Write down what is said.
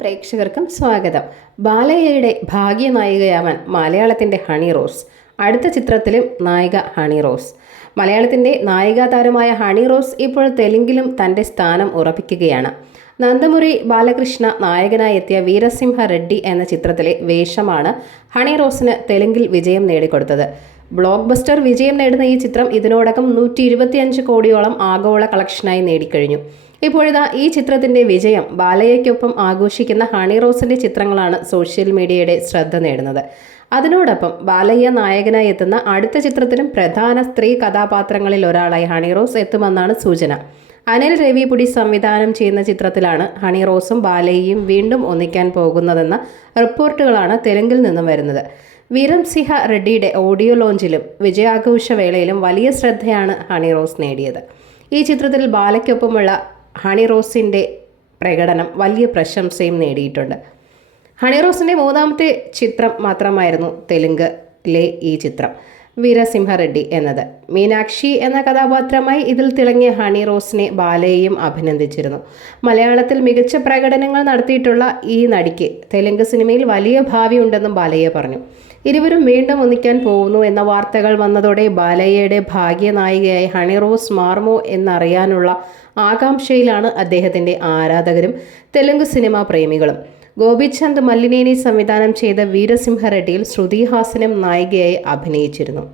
പ്രേക്ഷകർക്കും സ്വാഗതം. ബാലയ്യയുടെ ഭാഗ്യനായികയാവാൻ മലയാളത്തിൻ്റെ ഹണി റോസ്. അടുത്ത ചിത്രത്തിലും നായിക ഹണി റോസ്. മലയാളത്തിൻ്റെ നായികാ താരമായ ഹണി റോസ് ഇപ്പോൾ തെലുങ്കിലും തൻ്റെ സ്ഥാനം ഉറപ്പിക്കുകയാണ്. നന്ദമുരി ബാലകൃഷ്ണ നായകനായി എത്തിയ വീരസിംഹ റെഡ്ഡി എന്ന ചിത്രത്തിലെ വേഷമാണ് ഹണി റോസിന് തെലുങ്കിൽ വിജയം നേടിക്കൊടുത്തത്. ബ്ലോക്ക് ബസ്റ്റർ വിജയം നേടുന്ന ഈ ചിത്രം ഇതിനോടകം 125 കോടിയോളം ആഗോള കളക്ഷനായി നേടിക്കഴിഞ്ഞു. ഇപ്പോഴിതാ ഈ ചിത്രത്തിന്റെ വിജയം ബാലയ്യയ്ക്കൊപ്പം ആഘോഷിക്കുന്ന ഹണി റോസിന്റെ ചിത്രങ്ങളാണ് സോഷ്യൽ മീഡിയയുടെ ശ്രദ്ധ നേടുന്നത്. അതിനോടൊപ്പം ബാലയ്യ നായകനായി എത്തുന്ന അടുത്ത ചിത്രത്തിലും പ്രധാന സ്ത്രീ കഥാപാത്രങ്ങളിൽ ഒരാളായി ഹണി റോസ് എത്തുമെന്നാണ് സൂചന. അനിൽ രവിപുടി സംവിധാനം ചെയ്യുന്ന ചിത്രത്തിലാണ് ഹണി റോസും ബാലയ്യയും വീണ്ടും ഒന്നിക്കാൻ പോകുന്നതെന്ന റിപ്പോർട്ടുകളാണ് തെലുങ്കിൽ നിന്നും വരുന്നത്. വീരംസിംഹ റെഡ്ഡിയുടെ ഓഡിയോ ലോഞ്ചിലും വിജയാഘോഷ വേളയിലും വലിയ ശ്രദ്ധയാണ് ഹണി റോസ് നേടിയത്. ഈ ചിത്രത്തിൽ ബാലയ്ക്കൊപ്പമുള്ള ഹണി റോസിൻ്റെ പ്രകടനം വലിയ പ്രശംസയും നേടിയിട്ടുണ്ട്. ഹണി റോസിൻ്റെ മൂന്നാമത്തെ ചിത്രം മാത്രമായിരുന്നു തെലുങ്കിലെ ഈ ചിത്രം, വീരസിംഹ റെഡ്ഡി എന്നത്. മീനാക്ഷി എന്ന കഥാപാത്രമായി ഇതിൽ തിളങ്ങിയ ഹണി റോസിനെ ബാലയ്യയും അഭിനന്ദിച്ചിരുന്നു. മലയാളത്തിൽ മികച്ച പ്രകടനങ്ങൾ നടത്തിയിട്ടുള്ള ഈ നടിക്ക് തെലുങ്ക് സിനിമയിൽ വലിയ ഭാവിയുണ്ടെന്നും ബാലയ്യ പറഞ്ഞു. ഇരുവരും വീണ്ടും ഒന്നിക്കാൻ പോകുന്നു എന്ന വാർത്തകൾ വന്നതോടെ ബാലയ്യയുടെ ഭാഗ്യനായികയായി ഹണി റോസ് മാറുമോ എന്നറിയാനുള്ള ആകാംക്ഷയിലാണ് അദ്ദേഹത്തിൻ്റെ ആരാധകരും തെലുങ്ക് സിനിമാ പ്രേമികളും. ഗോപിചന്ദ് മല്ലിനേനി സംവിധാനം ചെയ്ത വീരസിംഹ റെഡ്ഡിയിൽ ശ്രുതി ഹാസനും നായികയായി അഭിനയിച്ചിരുന്നു.